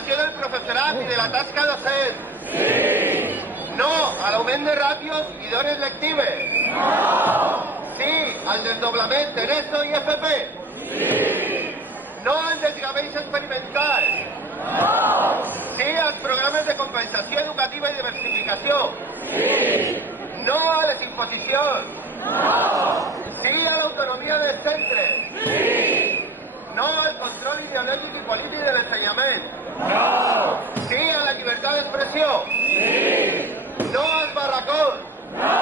qualificació del professorat i de la tasca docent. Sí. No a l'augment de ràtios i d'hores lectives. No. Sí al desdoblament en ESO i FP. Sí. No al desgavell experimental. No. Sí als programes de compensació educativa i diversificació. Sí. No a les imposicions. No. Sí a l'autonomia dels centres. Sí. No al control ideològic i polític de l'ensenyament. No. Sí a la llibertat d'expressió. Sí. No als barracons. No.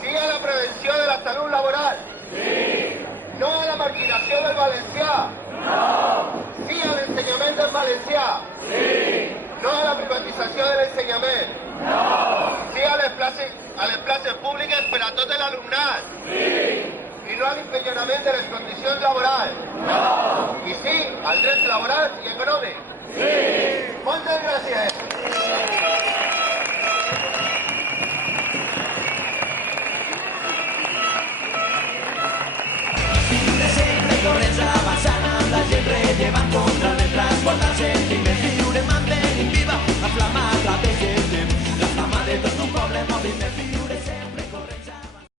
Sí a la prevenció de la salut laboral. Sí. No a la marginació del valencià. No. Sí a l'ensenyament del valencià. Sí. No a la privatització de l'ensenyament. No. Sí a les places públiques per a tot l'alumnat. Sí. I no a l'empenyonament de les condicions laborals. No. I sí al dret laboral i econòmic. Sí. Moltes gràcies. Sempre corrents avançant amb la gent rellevant contra el transport al sentit